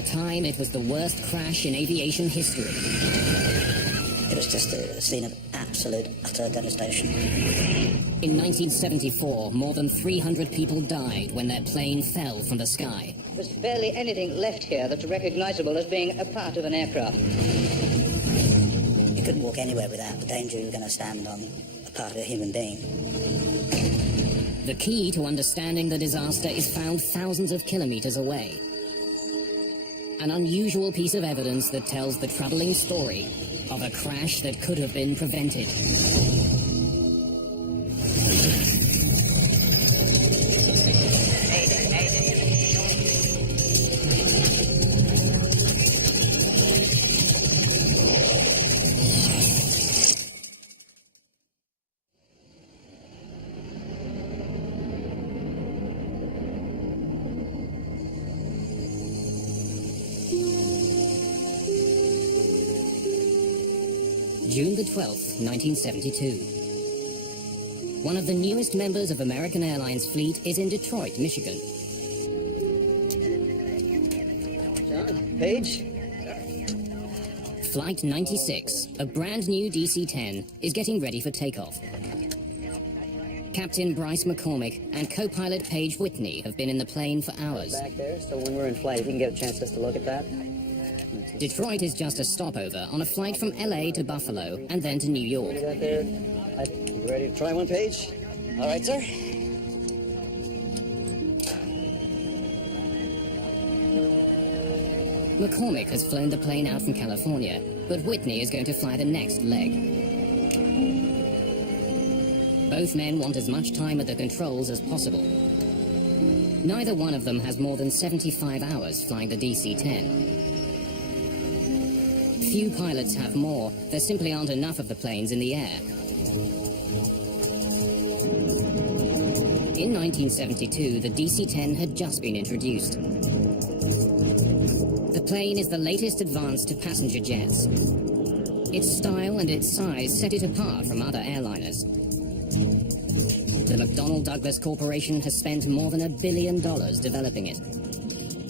the time, it was the worst crash in aviation history. It was just a scene of absolute, utter devastation. In 1974, more than 300 people died when their plane fell from the sky. There's barely anything left here that's recognizable as being a part of an aircraft. You couldn't walk anywhere without the danger you were going to stand on a part of a human being. The key to understanding the disaster is found thousands of kilometers away. An unusual piece of evidence that tells the troubling story of a crash that could have been prevented. June the 12th, 1972. One of the newest members of American Airlines fleet is in Detroit, Michigan. John, Page? Flight 96, a brand new DC-10, is getting ready for takeoff. Captain Bryce McCormick and co-pilot Paige Whitney have been in the plane for hours. Back there, so when we're in flight, if you can get a chance just to look at that. Detroit is just a stopover on a flight from LA to Buffalo and then to New York. You got there? You ready to try one, Paige? All right, sir. McCormick has flown the plane out from California, but Whitney is going to fly the next leg. Both men want as much time at the controls as possible. Neither one of them has more than 75 hours flying the DC-10. Few pilots have more. There simply aren't enough of the planes in the air. In 1972, the DC-10 had just been introduced. The plane is the latest advance to passenger jets. Its style and its size set it apart from other airliners. The McDonnell Douglas Corporation has spent more than $1 billion developing it.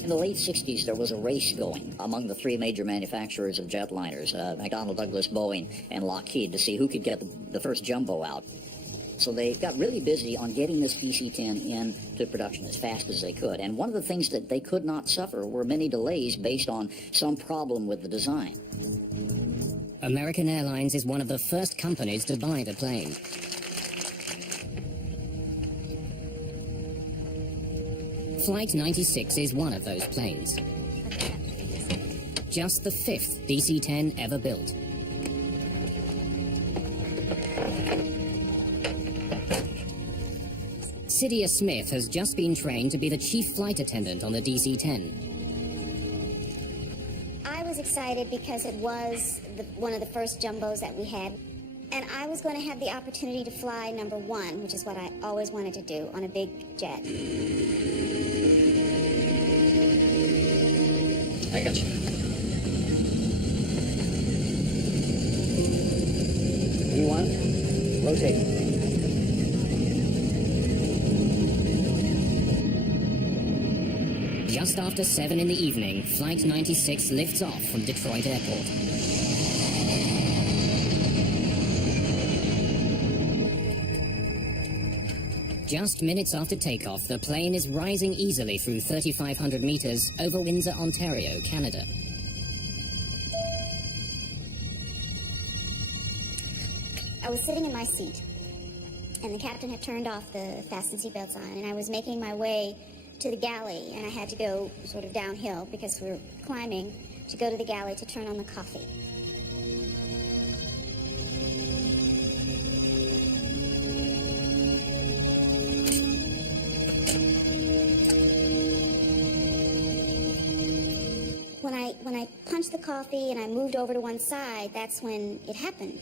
In the late 60s, there was a race going among the three major manufacturers of jetliners, McDonnell Douglas, Boeing, and Lockheed, to see who could get the first jumbo out. So they got really busy on getting this DC-10 into production as fast as they could. And one of the things that they could not suffer were many delays based on some problem with the design. American Airlines is one of the first companies to buy the plane. Flight 96 is one of those planes. Just the fifth DC-10 ever built. Cydia Smith has just been trained to be the chief flight attendant on the DC-10. I was excited because it was one of the first jumbos that we had. And I was going to have the opportunity to fly number one, which is what I always wanted to do on a big jet. I got you. E1, rotate. Just after 7 in the evening, Flight 96 lifts off from Detroit Airport. Just minutes after takeoff, the plane is rising easily through 3,500 meters over Windsor, Ontario, Canada. I was sitting in my seat, and the captain had turned off the fasten seatbelts on, and I was making my way to the galley, and I had to go sort of downhill because we were climbing to go to the galley to turn on the coffee. When I punched the coffee and I moved over to one side, that's when it happened.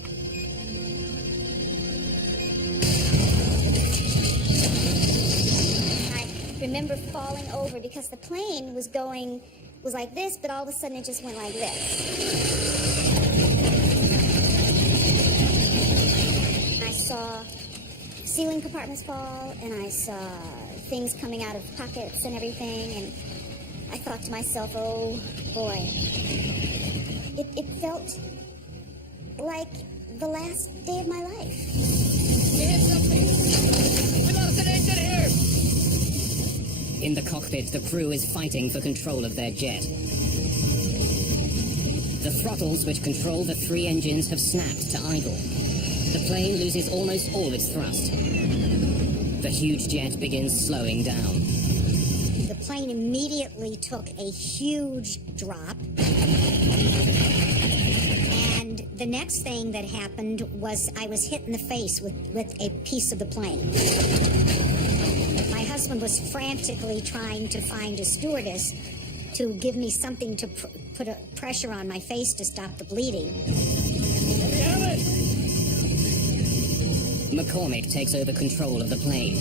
I remember falling over because the plane was like this, but all of a sudden it just went like this. I saw ceiling compartments fall, and I saw things coming out of pockets and everything, and I thought to myself, oh boy. It felt like the last day of my life. We hit something! We lost an engine here! In the cockpit, the crew is fighting for control of their jet. The throttles which control the three engines have snapped to idle. The plane loses almost all its thrust. The huge jet begins slowing down. The plane immediately took a huge drop. And the next thing that happened was I was hit in the face with a piece of the plane. My husband was frantically trying to find a stewardess to give me something to put a pressure on my face to stop the bleeding. Damn it! McCormick takes over control of the plane.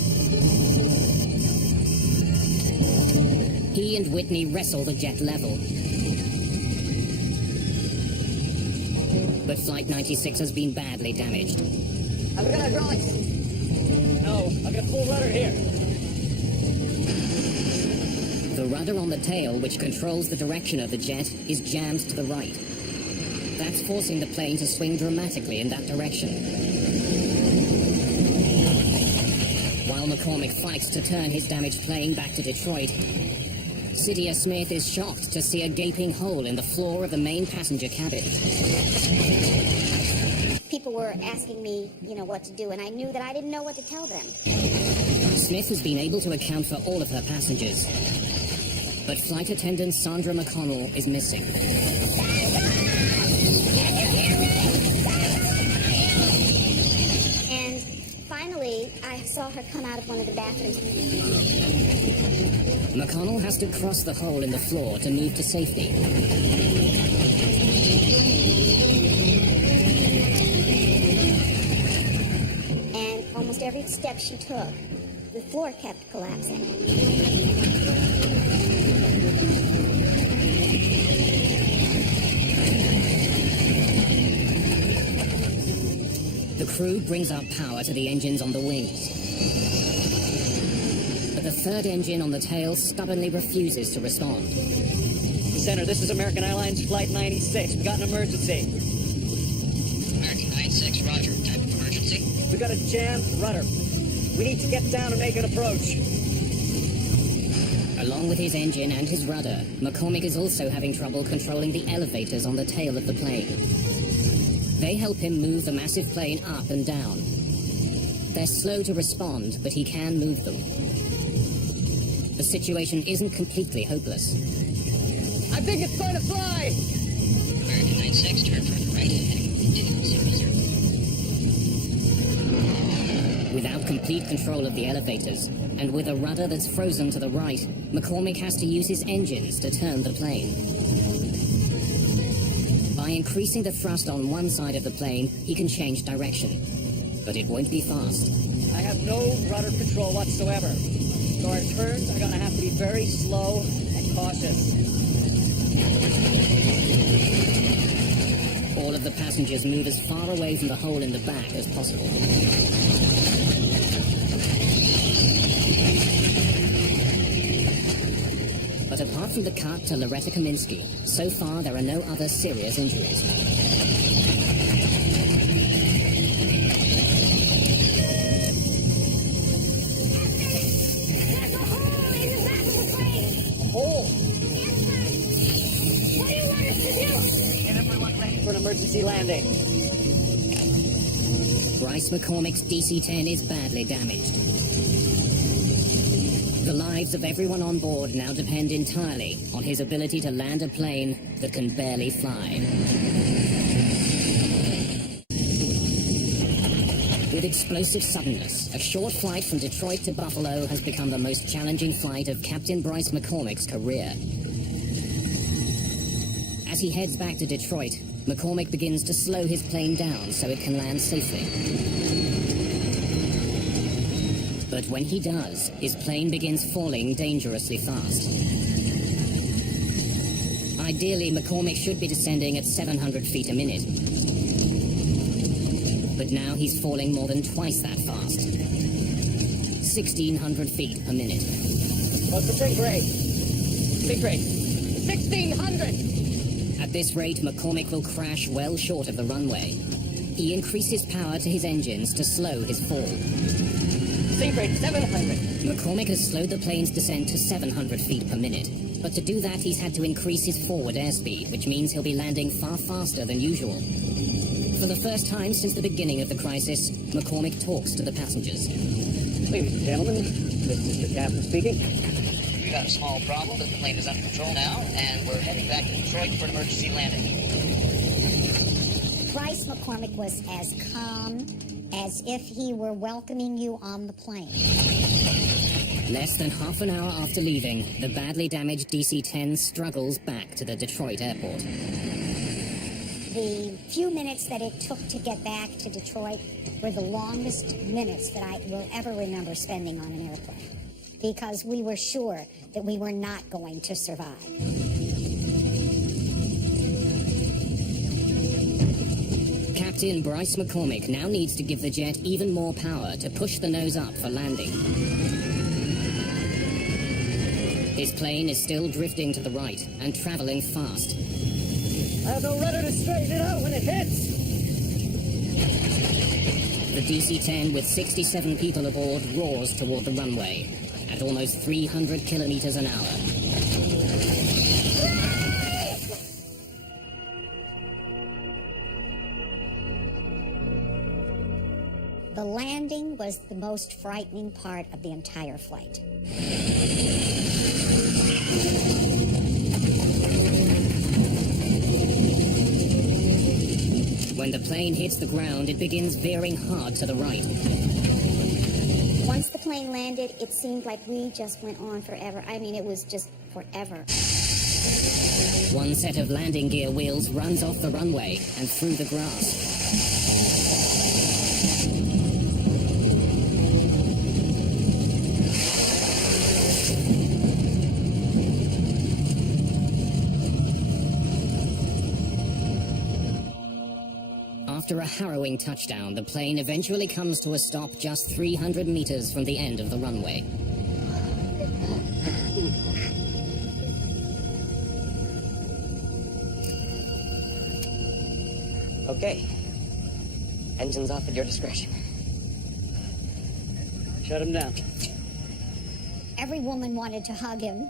He and Whitney wrestle the jet level. But Flight 96 has been badly damaged. Have we got hydraulics? No, I've got a full rudder here. The rudder on the tail, which controls the direction of the jet, is jammed to the right. That's forcing the plane to swing dramatically in that direction. While McCormick fights to turn his damaged plane back to Detroit, Cydia Smith is shocked to see a gaping hole in the floor of the main passenger cabin. People were asking me, what to do, and I knew that I didn't know what to tell them. Smith has been able to account for all of her passengers. But flight attendant Sandra McConnell is missing. And finally, I saw her come out of one of the bathrooms. McConnell has to cross the hole in the floor to move to safety. And almost every step she took, the floor kept collapsing. The crew brings up power to the engines on the wings. But the third engine on the tail stubbornly refuses to respond. Center, this is American Airlines Flight 96. We got an emergency. American 96, roger. Type of emergency? We got a jammed rudder. We need to get down and make an approach. Along with his engine and his rudder, McCormick is also having trouble controlling the elevators on the tail of the plane. They help him move the massive plane up and down. They're slow to respond, but he can move them. The situation isn't completely hopeless. I think it's going to fly! American 96, turn for the right, heading 200. Without complete control of the elevators, and with a rudder that's frozen to the right, McCormick has to use his engines to turn the plane. By increasing the thrust on one side of the plane, he can change direction. But it won't be fast. I have no rudder control whatsoever. So our turns are going to have to be very slow and cautious. All of the passengers move as far away from the hole in the back as possible. But apart from the cut to Loretta Kaminsky, so far there are no other serious injuries. There's a hole in the back of the plane! Hole! What do you want us to do? Get everyone ready for an emergency landing. Bryce McCormick's DC-10 is badly damaged. The lives of everyone on board now depend entirely on his ability to land a plane that can barely fly. With explosive suddenness, a short flight from Detroit to Buffalo has become the most challenging flight of Captain Bryce McCormick's career. As he heads back to Detroit, McCormick begins to slow his plane down so it can land safely. But when he does, his plane begins falling dangerously fast. Ideally, McCormick should be descending at 700 feet a minute. But now he's falling more than twice that fast. 1,600 feet per minute. What's the big break? Speed rate, 1,600. At this rate, McCormick will crash well short of the runway. He increases power to his engines to slow his fall. Speed rate, 700. McCormick has slowed the plane's descent to 700 feet per minute. But to do that, he's had to increase his forward airspeed, which means he'll be landing far faster than usual. For the first time since the beginning of the crisis, McCormick talks to the passengers. Ladies and gentlemen, this is the captain speaking. We got a small problem, but the plane is under control now, and we're heading back to Detroit for an emergency landing. Bryce McCormick was as calm as if he were welcoming you on the plane. Less than half an hour after leaving, the badly damaged DC-10 struggles back to the Detroit airport. The few minutes that it took to get back to Detroit were the longest minutes that I will ever remember spending on an airplane, because we were sure that we were not going to survive. Captain Bryce McCormick now needs to give the jet even more power to push the nose up for landing. His plane is still drifting to the right and traveling fast. I have no rudder to straighten it out when it hits. The DC-10 with 67 people aboard roars toward the runway at almost 300 kilometers an hour. The landing was the most frightening part of the entire flight. When the plane hits the ground, it begins veering hard to the right. Once the plane landed, it seemed like we just went on forever. I mean, it was just forever. One set of landing gear wheels runs off the runway and through the grass. After a harrowing touchdown, the plane eventually comes to a stop just 300 meters from the end of the runway. Okay. Engines off at your discretion. Shut him down. Every woman wanted to hug him,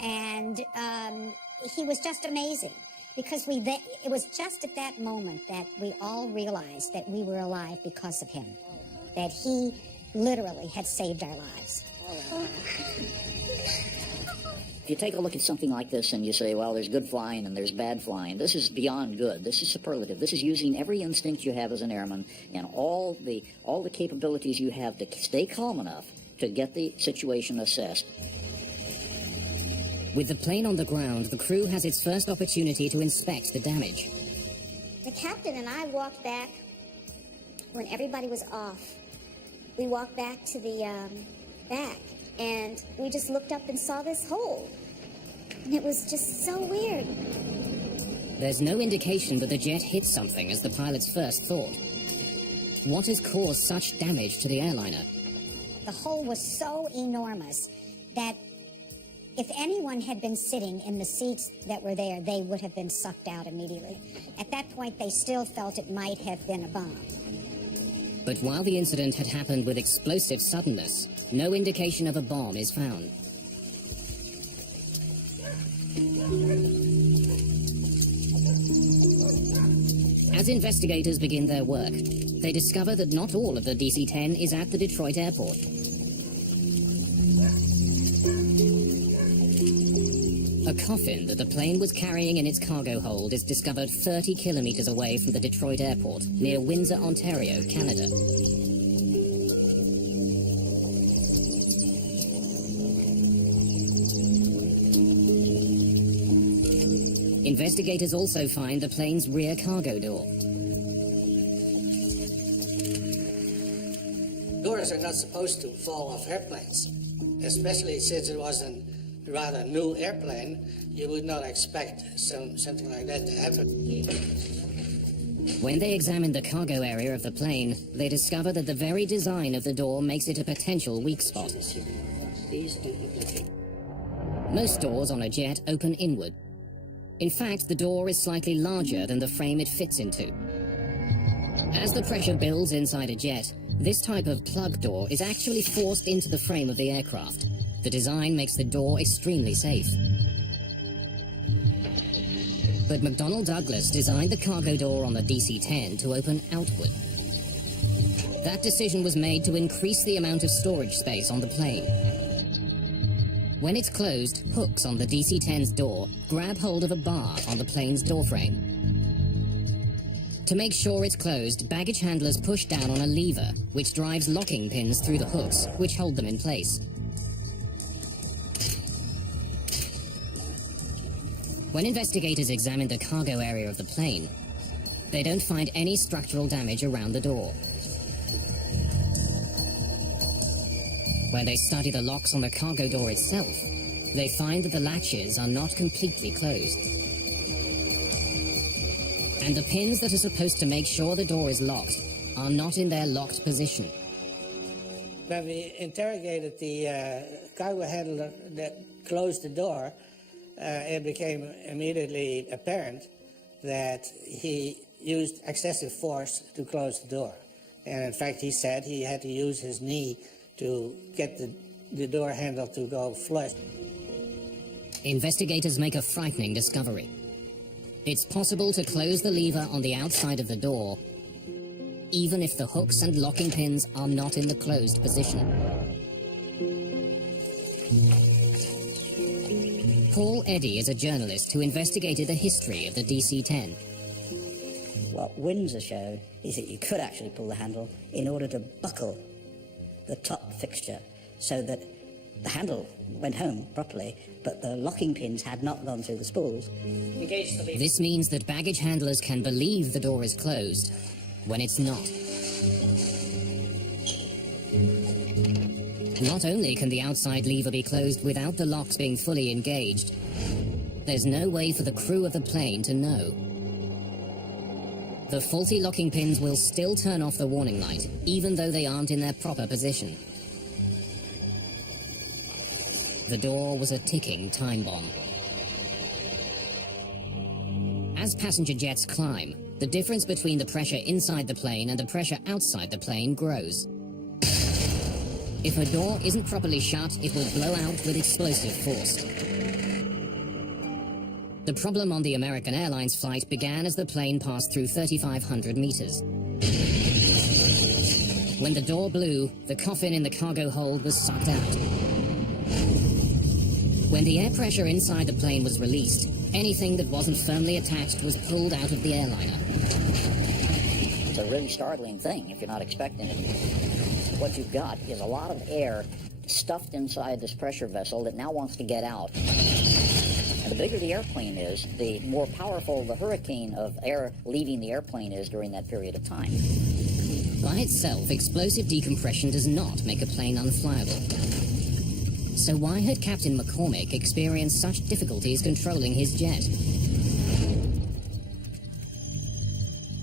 and he was just amazing. Because it was just at that moment that we all realized that we were alive because of him. That he literally had saved our lives. If you take a look at something like this and you say, well, there's good flying and there's bad flying, this is beyond good. This is superlative. This is using every instinct you have as an airman and all the capabilities you have to stay calm enough to get the situation assessed. With the plane on the ground, the crew has its first opportunity to inspect the damage. The captain and I walked back when everybody was off. We walked back to the back, and we just looked up and saw this hole. And it was just so weird. There's no indication that the jet hit something as the pilots first thought. What has caused such damage to the airliner? The hole was so enormous that if anyone had been sitting in the seats that were there, they would have been sucked out immediately. At that point, they still felt it might have been a bomb. But while the incident had happened with explosive suddenness, no indication of a bomb is found. As investigators begin their work, they discover that not all of the DC-10 is at the Detroit airport. A coffin that the plane was carrying in its cargo hold is discovered 30 kilometers away from the Detroit airport, near Windsor, Ontario, Canada. Investigators also find the plane's rear cargo door. Doors are not supposed to fall off airplanes, especially since it was a rather new airplane. You would not expect something like that to happen. When they examine the cargo area of the plane, they discover that the very design of the door makes it a potential weak spot. Most doors on a jet open inward. In fact, the door is slightly larger than the frame it fits into. As the pressure builds inside a jet, this type of plug door is actually forced into the frame of the aircraft. The design makes the door extremely safe. But McDonnell Douglas designed the cargo door on the DC-10 to open outward. That decision was made to increase the amount of storage space on the plane. When it's closed, hooks on the DC-10's door grab hold of a bar on the plane's doorframe. To make sure it's closed, baggage handlers push down on a lever, which drives locking pins through the hooks, which hold them in place. When investigators examine the cargo area of the plane, they don't find any structural damage around the door. When they study the locks on the cargo door itself, they find that the latches are not completely closed. And the pins that are supposed to make sure the door is locked are not in their locked position. When we interrogated the cargo handler that closed the door, it became immediately apparent that he used excessive force to close the door. And in fact, he said he had to use his knee to get the door handle to go flush. Investigators make a frightening discovery. It's possible to close the lever on the outside of the door, even if the hooks and locking pins are not in the closed position. Paul Eddy is a journalist who investigated the history of the DC-10. What Windsor showed is that you could actually pull the handle in order to buckle the top fixture so that the handle went home properly, but the locking pins had not gone through the spools. This means that baggage handlers can believe the door is closed when it's not. Not only can the outside lever be closed without the locks being fully engaged, there's no way for the crew of the plane to know. The faulty locking pins will still turn off the warning light, even though they aren't in their proper position. The door was a ticking time bomb. As passenger jets climb, the difference between the pressure inside the plane and the pressure outside the plane grows. If a door isn't properly shut, it will blow out with explosive force. The problem on the American Airlines flight began as the plane passed through 3,500 meters. When the door blew, the coffin in the cargo hold was sucked out. When the air pressure inside the plane was released, anything that wasn't firmly attached was pulled out of the airliner. It's a really startling thing if you're not expecting it. What you've got is a lot of air stuffed inside this pressure vessel that now wants to get out. And the bigger the airplane is, the more powerful the hurricane of air leaving the airplane is during that period of time. By itself, explosive decompression does not make a plane unflyable. So why had Captain McCormick experienced such difficulties controlling his jet?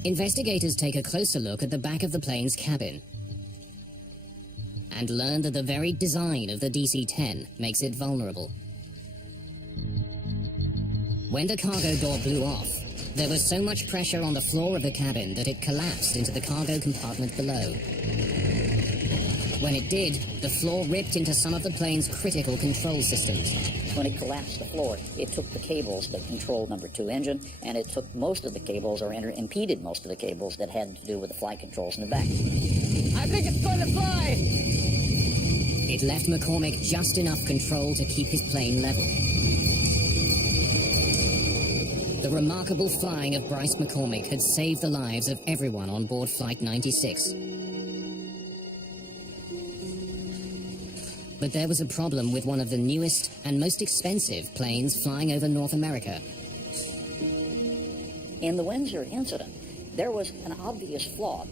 Investigators take a closer look at the back of the plane's cabin and learn that the very design of the DC-10 makes it vulnerable. When the cargo door blew off, there was so much pressure on the floor of the cabin that it collapsed into the cargo compartment below. When it did, the floor ripped into some of the plane's critical control systems. When it collapsed the floor, it took the cables that controlled number 2 engine, and it took most of the cables, or impeded most of the cables that had to do with the flight controls in the back. I think it's going to fly! It left McCormick just enough control to keep his plane level. The remarkable flying of Bryce McCormick had saved the lives of everyone on board Flight 96. But there was a problem with one of the newest and most expensive planes flying over North America. In the Windsor incident, there was an obvious flaw.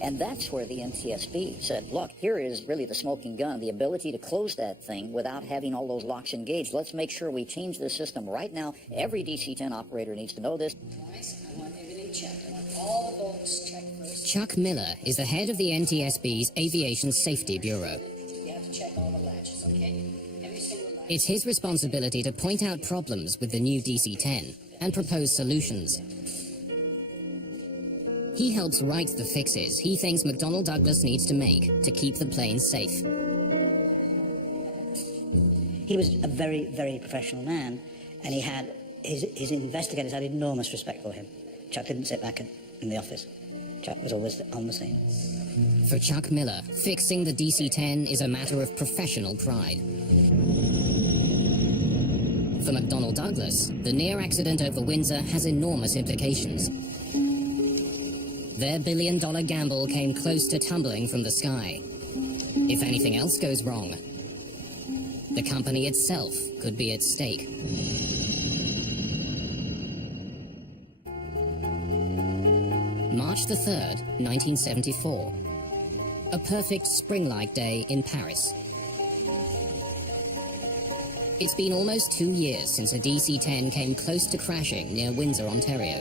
And that's where the NTSB said, look, here is really the smoking gun, the ability to close that thing without having all those locks engaged. Let's make sure we change the system right now. Every DC-10 operator needs to know this. I want everything checked. I want all the bolts checked first. Chuck Miller is the head of the NTSB's Aviation Safety Bureau. You have to check all the latches, okay? Every single latch. It's his responsibility to point out problems with the new DC-10 and propose solutions. He helps write the fixes he thinks McDonnell Douglas needs to make to keep the plane safe. He was a very, very professional man, and he had his investigators had enormous respect for him. Chuck didn't sit back in the office. Chuck was always on the scene. For Chuck Miller, fixing the DC-10 is a matter of professional pride. For McDonnell Douglas, the near accident over Windsor has enormous implications. Their billion-dollar gamble came close to tumbling from the sky. If anything else goes wrong, the company itself could be at stake. March the 3rd, 1974. A perfect spring-like day in Paris. It's been almost 2 years since a DC-10 came close to crashing near Windsor, Ontario.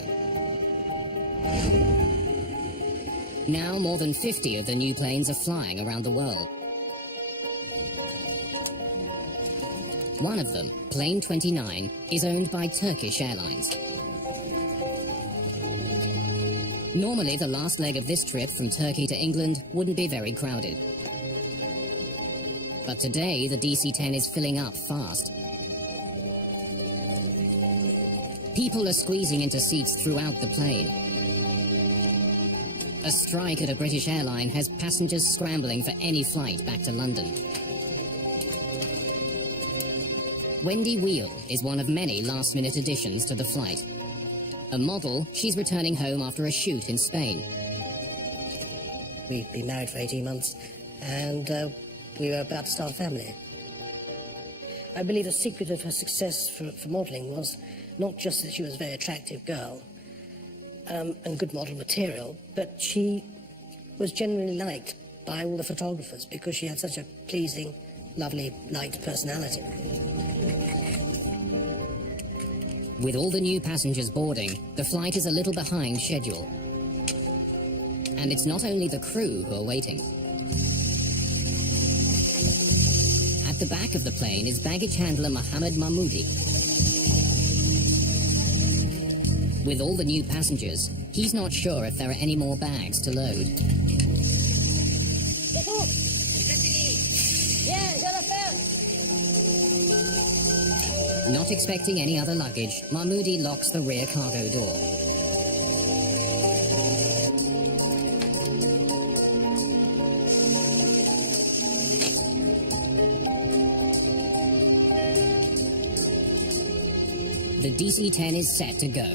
Now more than 50 of the new planes are flying around the world. One of them, Plane 29, is owned by Turkish Airlines. Normally, the last leg of this trip from Turkey to England wouldn't be very crowded. But today, the DC-10 is filling up fast. People are squeezing into seats throughout the plane. A strike at a British airline has passengers scrambling for any flight back to London. Wendy Wheel is one of many last-minute additions to the flight. A model, she's returning home after a shoot in Spain. We'd been married for 18 months, and we were about to start a family. I believe the secret of her success for modelling was not just that she was a very attractive girl and good model material, but she was generally liked by all the photographers because she had such a pleasing, lovely, liked personality. With all the new passengers boarding, the flight is a little behind schedule. And it's not only the crew who are waiting. At the back of the plane is baggage handler Mohammed Mahmoudi. With all the new passengers, he's not sure if there are any more bags to load. Not expecting any other luggage, Mahmoudi locks the rear cargo door. The DC-10 is set to go.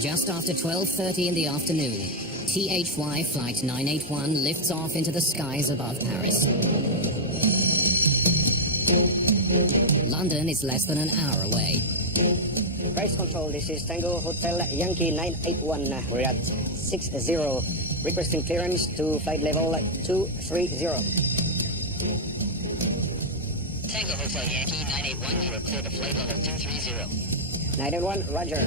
Just after 12:30 in the afternoon, THY Flight 981 lifts off into the skies above Paris. London is less than an hour away. Price control, this is Tango Hotel Yankee 981. We're at 60, requesting clearance to flight level 230. Tango Hotel Yankee 981, you are clear to flight level 230. 981, roger.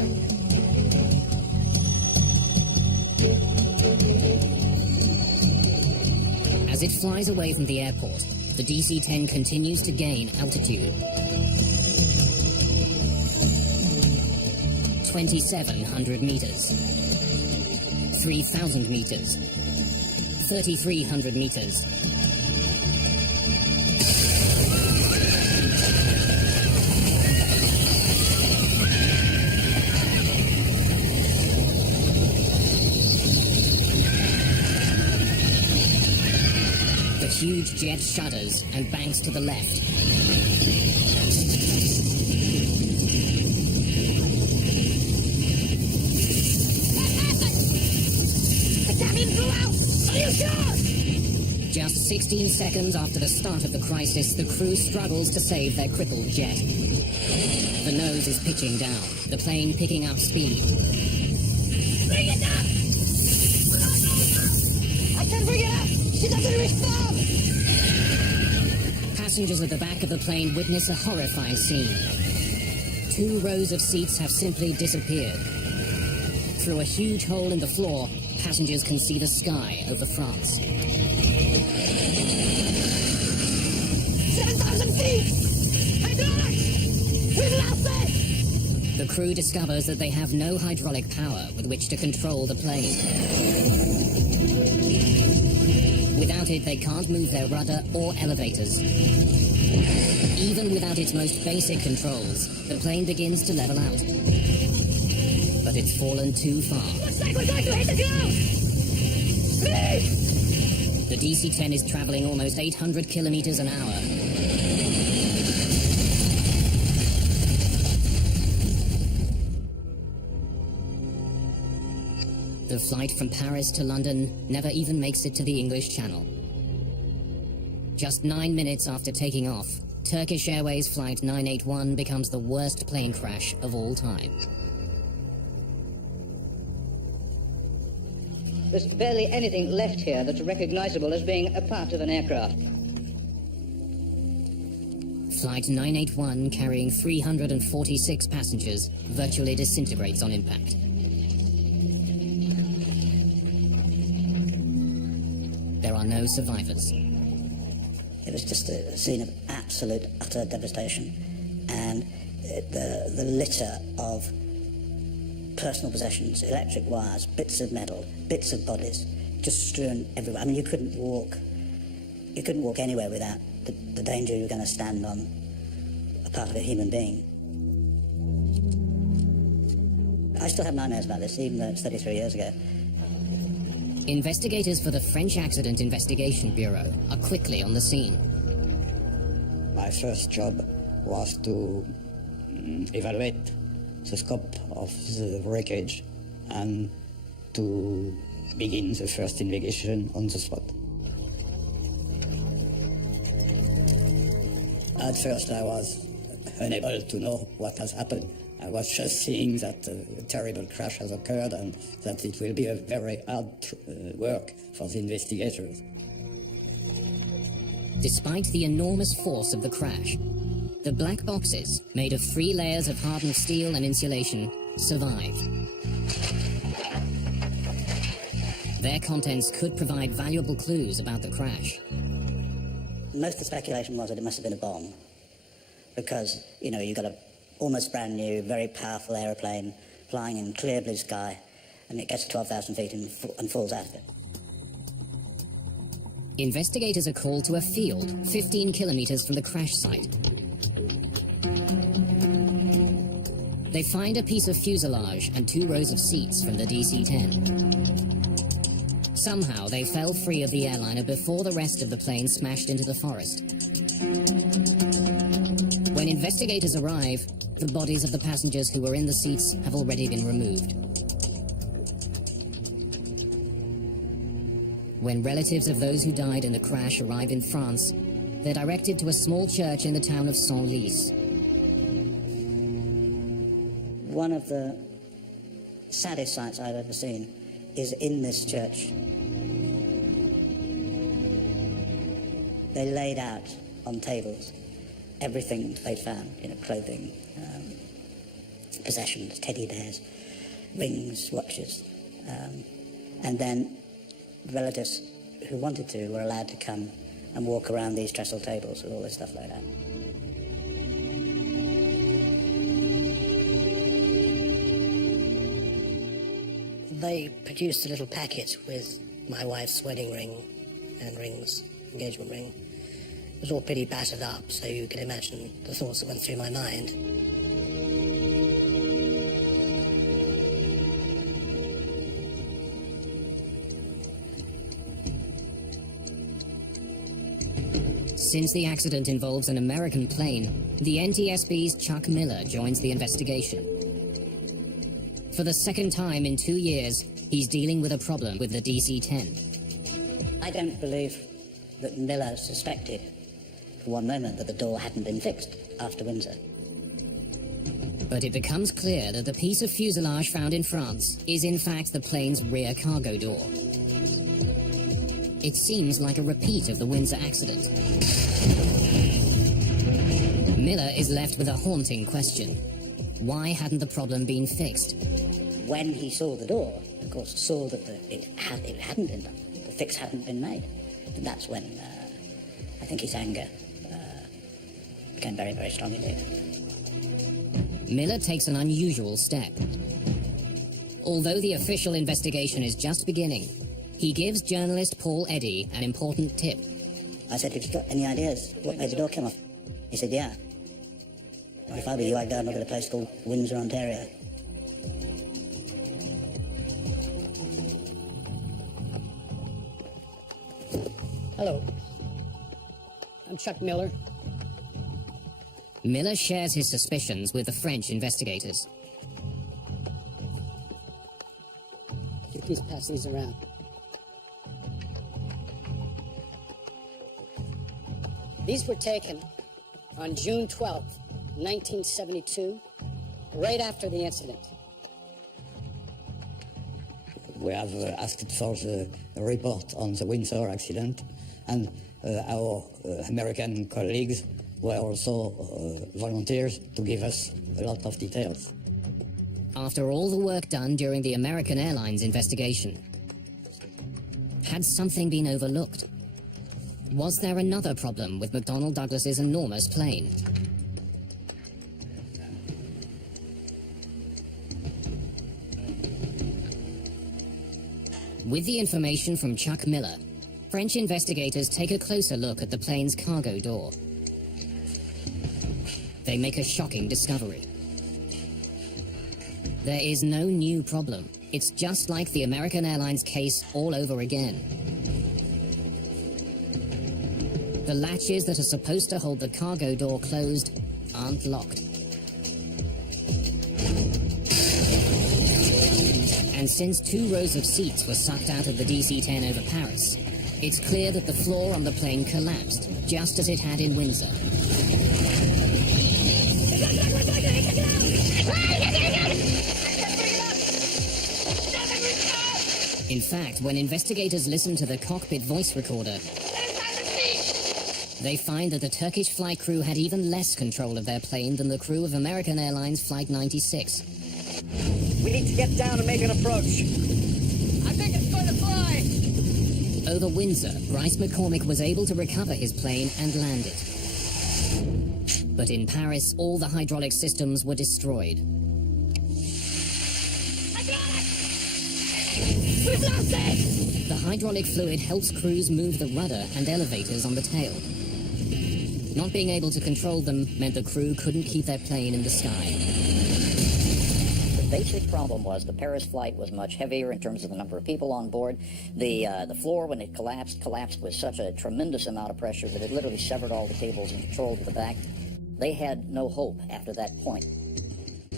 As it flies away from the airport, the DC-10 continues to gain altitude. 2,700 meters. 3,000 meters. 3,300 meters. The huge jet shudders and banks to the left. Just 16 seconds after the start of the crisis, the crew struggles to save their crippled jet. The nose is pitching down, the plane picking up speed. Bring it up! I can't bring it up! She doesn't respond! Passengers at the back of the plane witness a horrifying scene. 2 rows of seats have simply disappeared. Through a huge hole in the floor, passengers can see the sky over France. 7,000 feet! Hydraulics! We've lost it! The crew discovers that they have no hydraulic power with which to control the plane. Without it, they can't move their rudder or elevators. Even without its most basic controls, the plane begins to level out. But it's fallen too far. Looks like we're going to hit the ground! Please! The DC-10 is traveling almost 800 kilometers an hour. The flight from Paris to London never even makes it to the English Channel. Just 9 minutes after taking off, Turkish Airways Flight 981 becomes the worst plane crash of all time. There's barely anything left here that's recognizable as being a part of an aircraft. Flight 981, carrying 346 passengers, virtually disintegrates on impact. There are no survivors. It was just a scene of absolute, utter devastation. And the litter of personal possessions, electric wires, bits of metal, bits of bodies, just strewn everywhere. I mean, you couldn't walk anywhere without the danger you were going to stand on a part of a human being. I still have nightmares about this, even though it's 33 years ago. Investigators for the French Accident Investigation Bureau are quickly on the scene. My first job was to evaluate the scope of the wreckage and to begin the first investigation on the spot. At first I was unable to know what has happened. I was just seeing that a terrible crash has occurred and that it will be a very hard work for the investigators. Despite the enormous force of the crash, the black boxes, made of 3 layers of hardened steel and insulation, survive. Their contents could provide valuable clues about the crash. Most of the speculation was that it must have been a bomb, because, you know, you've got a almost brand new, very powerful aeroplane flying in clear blue sky, and it gets to 12,000 feet and falls out of it. Investigators are called to a field 15 kilometers from the crash site. They find a piece of fuselage and 2 rows of seats from the DC-10. Somehow they fell free of the airliner before the rest of the plane smashed into the forest. When investigators arrive, the bodies of the passengers who were in the seats have already been removed. When relatives of those who died in the crash arrive in France, they're directed to a small church in the town of Senlis. One of the saddest sights I've ever seen is in this church. They laid out on tables everything they found, you know, clothing, possessions, teddy bears, rings, watches. And then relatives who wanted to were allowed to come and walk around these trestle tables with all this stuff laid out. They produced a little packet with my wife's wedding ring and rings, engagement ring. It was all pretty battered up, so you can imagine the thoughts that went through my mind. Since the accident involves an American plane, the NTSB's Chuck Miller joins the investigation. For the second time in 2 years, he's dealing with a problem with the DC-10. I don't believe that Miller suspected for one moment that the door hadn't been fixed after Windsor. But it becomes clear that the piece of fuselage found in France is in fact the plane's rear cargo door. It seems like a repeat of the Windsor accident. Miller is left with a haunting question. Why hadn't the problem been fixed? When he saw the door, of course, saw that it hadn't been done, the fix hadn't been made. And that's when I think his anger became very, very strong indeed. Miller takes an unusual step. Although the official investigation is just beginning, he gives journalist Paul Eddy an important tip. I said, "Have you got any ideas what made the door come off?" He said, "Yeah. If I were you, I'd go and look at a place called Windsor, Ontario." Hello. I'm Chuck Miller. Miller shares his suspicions with the French investigators. Please pass these around. These were taken on June 12th, 1972, right after the incident. We have asked for the report on the Windsor accident, and our American colleagues were also volunteers to give us a lot of details. After all the work done during the American Airlines investigation, had something been overlooked? Was there another problem with McDonnell Douglas's enormous plane? With the information from Chuck Miller, French investigators take a closer look at the plane's cargo door. They make a shocking discovery. There is no new problem. It's just like the American Airlines case all over again. The latches that are supposed to hold the cargo door closed aren't locked. And since 2 rows of seats were sucked out of the DC-10 over Paris, it's clear that the floor on the plane collapsed, just as it had in Windsor. In fact, when investigators listen to the cockpit voice recorder, they find that the Turkish flight crew had even less control of their plane than the crew of American Airlines Flight 96. We need to get down and make an approach. I think it's going to fly. Over Windsor, Bryce McCormick was able to recover his plane and land it. But in Paris, all the hydraulic systems were destroyed. We've lost it! The hydraulic fluid helps crews move the rudder and elevators on the tail. Not being able to control them meant the crew couldn't keep their plane in the sky. The basic problem was the Paris flight was much heavier in terms of the number of people on board. The floor, when it collapsed with such a tremendous amount of pressure that it literally severed all the cables and control to the back. They had no hope after that point.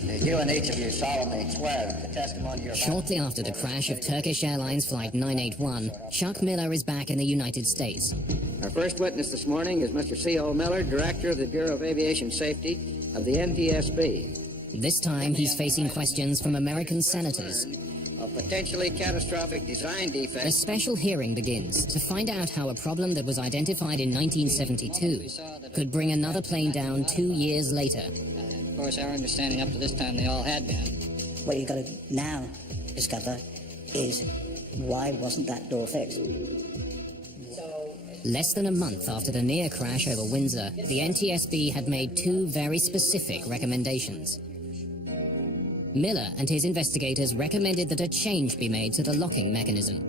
You and each of you solemnly swear the testimony you're Shortly after the crash of Turkish Airlines Flight 981, Chuck Miller is back in the United States. Our first witness this morning is Mr. C.O. Miller, Director of the Bureau of Aviation Safety of the NTSB. This time he's facing questions from American senators. A potentially catastrophic design defect. A special hearing begins to find out how a problem that was identified in 1972 could bring another plane down 2 years later. Of course, our understanding up to this time, they all had been. What you've got to now discover is why wasn't that door fixed? Less than a month after the near crash over Windsor, the NTSB had made 2 very specific recommendations. Miller and his investigators recommended that a change be made to the locking mechanism.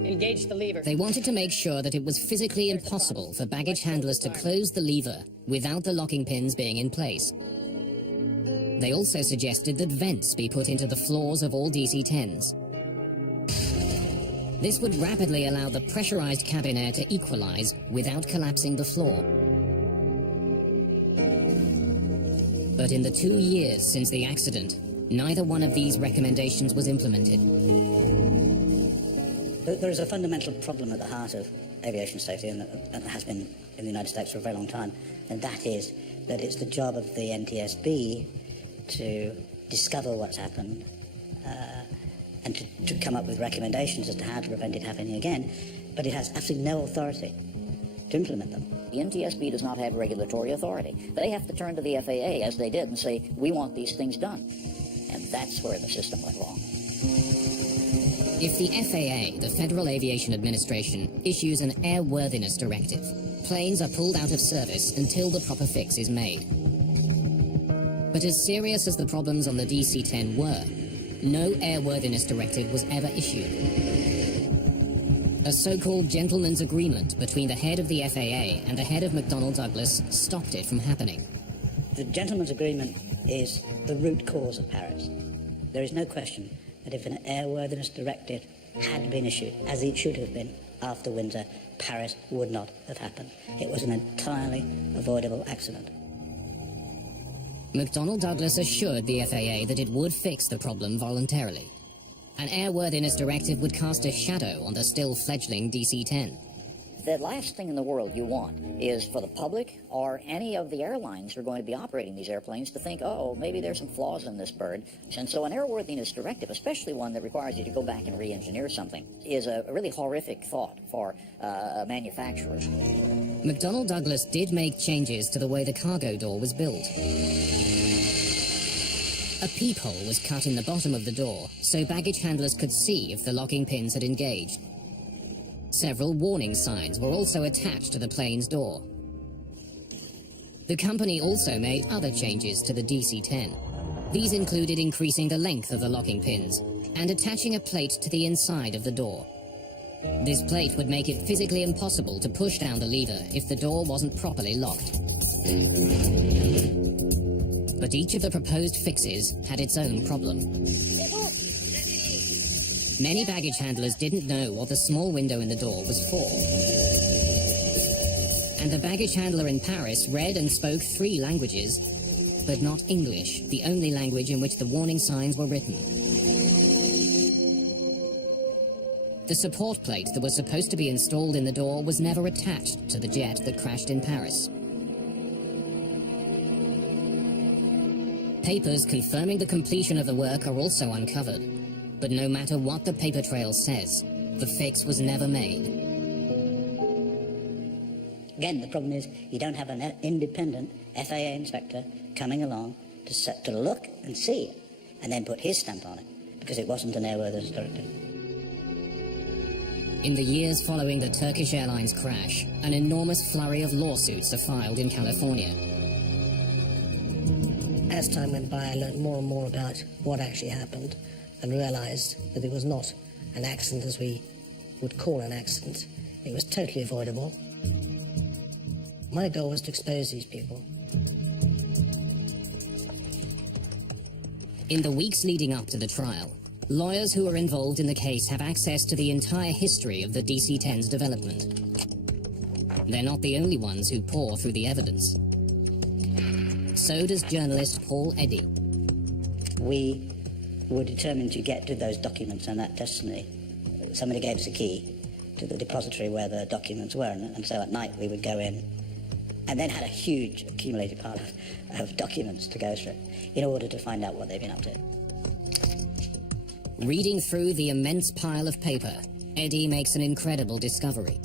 Engage the lever. They wanted to make sure that it was physically impossible for baggage handlers to close the lever without the locking pins being in place. They also suggested that vents be put into the floors of all DC-10s. This would rapidly allow the pressurized cabin air to equalize without collapsing the floor. But in the 2 years since the accident, neither one of these recommendations was implemented. There is a fundamental problem at the heart of aviation safety, and has been in the United States for a very long time, and that is that it's the job of the NTSB to discover what's happened and to come up with recommendations as to how to prevent it happening again, but it has absolutely no authority to implement them. The NTSB does not have regulatory authority. They have to turn to the FAA, as they did, and say, we want these things done. And that's where the system went wrong. If the FAA, the Federal Aviation Administration, issues an airworthiness directive, planes are pulled out of service until the proper fix is made. But as serious as the problems on the DC-10 were, no airworthiness directive was ever issued. A so-called gentleman's agreement between the head of the FAA and the head of McDonnell Douglas stopped it from happening. The gentleman's agreement is the root cause of Paris. There is no question that if an airworthiness directive had been issued, as it should have been after Windsor, Paris would not have happened. It was an entirely avoidable accident. McDonnell Douglas assured the FAA that it would fix the problem voluntarily. An airworthiness directive would cast a shadow on the still fledgling DC-10. The last thing in the world you want is for the public or any of the airlines who are going to be operating these airplanes to think, oh, maybe there's some flaws in this bird. And so an airworthiness directive, especially one that requires you to go back and re-engineer something, is a really horrific thought for a manufacturer. McDonnell Douglas did make changes to the way the cargo door was built. A peephole was cut in the bottom of the door so baggage handlers could see if the locking pins had engaged. Several warning signs were also attached to the plane's door. The company also made other changes to the DC-10. These included increasing the length of the locking pins and attaching a plate to the inside of the door. This plate would make it physically impossible to push down the lever if the door wasn't properly locked. But each of the proposed fixes had its own problem. Many baggage handlers didn't know what the small window in the door was for. And the baggage handler in Paris read and spoke 3 languages, but not English, the only language in which the warning signs were written. The support plate that was supposed to be installed in the door was never attached to the jet that crashed in Paris. Papers confirming the completion of the work are also uncovered. But no matter what the paper trail says, the fix was never made. Again, the problem is you don't have an independent FAA inspector coming along to look and see it, and then put his stamp on it, because it wasn't an airworthiness directive. In the years following the Turkish Airlines crash, an enormous flurry of lawsuits are filed in California. As time went by, I learned more and more about what actually happened, and realized that it was not an accident as we would call an accident. It was totally avoidable. My goal was to expose these people. In the weeks leading up to the trial, lawyers who are involved in the case have access to the entire history of the DC-10's development. They're not the only ones who pore through the evidence. So does journalist Paul Eddy. We were determined to get to those documents and that testimony. Somebody gave us a key to the depository where the documents were, and so at night we would go in and then had a huge accumulated pile of documents to go through in order to find out what they've been up to. Reading through the immense pile of paper, Eddy makes an incredible discovery.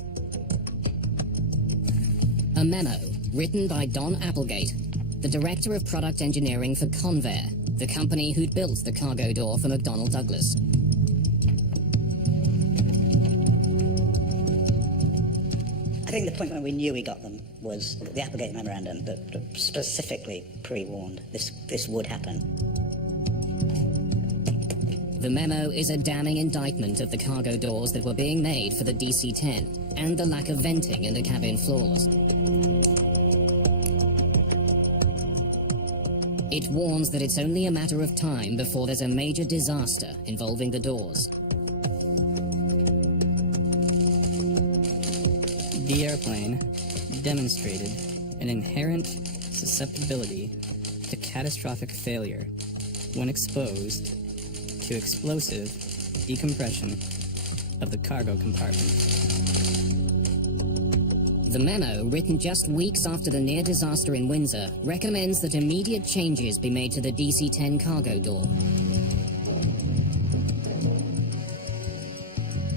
A memo written by Don Applegate, the Director of Product Engineering for Convair, the company who'd built the cargo door for McDonnell Douglas. I think the point when we knew we got them was the Applegate memorandum that specifically pre-warned this would happen. The memo is a damning indictment of the cargo doors that were being made for the DC-10 and the lack of venting in the cabin floors. It warns that it's only a matter of time before there's a major disaster involving the doors. The airplane demonstrated an inherent susceptibility to catastrophic failure when exposed to explosive decompression of the cargo compartment. The memo, written just weeks after the near disaster in Windsor, recommends that immediate changes be made to the DC-10 cargo door.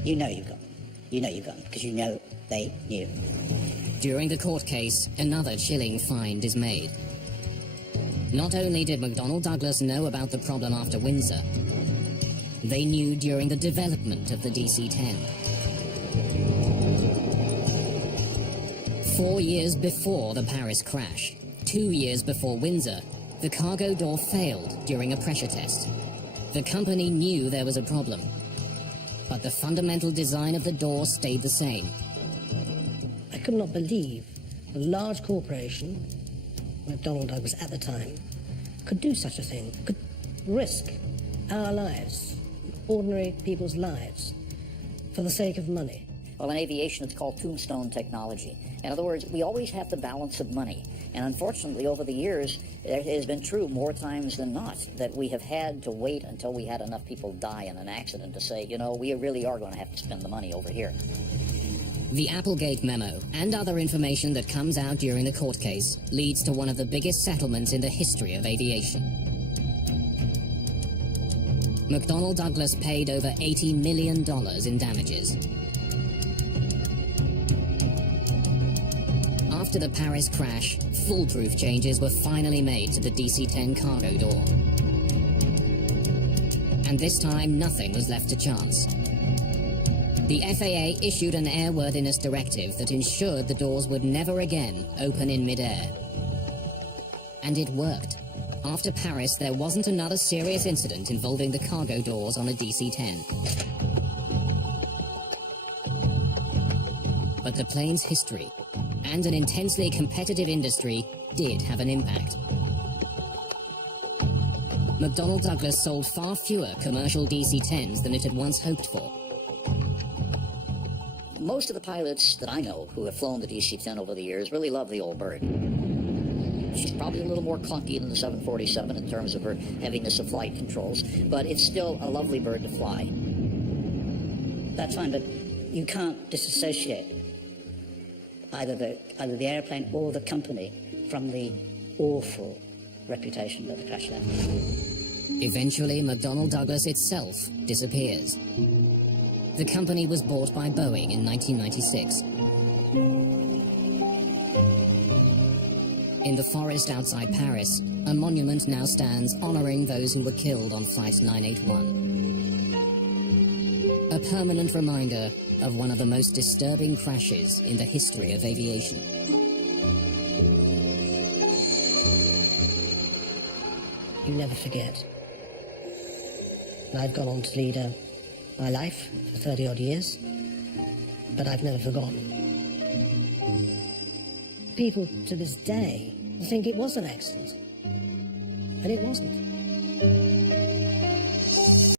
You know you've got them. You know you've got them, because you know they knew. During the court case, another chilling find is made. Not only did McDonnell Douglas know about the problem after Windsor, they knew during the development of the DC-10. 4 years before the Paris crash, 2 years before Windsor, the cargo door failed during a pressure test. The company knew there was a problem, but the fundamental design of the door stayed the same. I could not believe a large corporation, McDonnell Douglas at the time, could do such a thing, could risk our lives, ordinary people's lives, for the sake of money. Well, in aviation, it's called tombstone technology. In other words, we always have the balance of money. And unfortunately, over the years, it has been true more times than not that we have had to wait until we had enough people die in an accident to say, you know, we really are going to have to spend the money over here. The Applegate memo and other information that comes out during the court case leads to one of the biggest settlements in the history of aviation. McDonnell Douglas paid over $80 million in damages. After the Paris crash, foolproof changes were finally made to the DC-10 cargo door. And this time, nothing was left to chance. The FAA issued an airworthiness directive that ensured the doors would never again open in midair. And it worked. After Paris, there wasn't another serious incident involving the cargo doors on a DC-10. But the plane's history and an intensely competitive industry did have an impact. McDonnell Douglas sold far fewer commercial DC-10s than it had once hoped for. Most of the pilots that I know who have flown the DC-10 over the years really love the old bird. She's probably a little more clunky than the 747 in terms of her heaviness of flight controls, but it's still a lovely bird to fly. That's fine, but you can't disassociate either the airplane or the company from the awful reputation that the crash left. Eventually, McDonnell Douglas itself disappears. The company was bought by Boeing in 1996. In the forest outside Paris, a monument now stands honoring those who were killed on Flight 981. A permanent reminder of one of the most disturbing crashes in the history of aviation. You never forget. I've gone on to lead my life for 30-odd years, but I've never forgotten. People to this day think it was an accident, and it wasn't.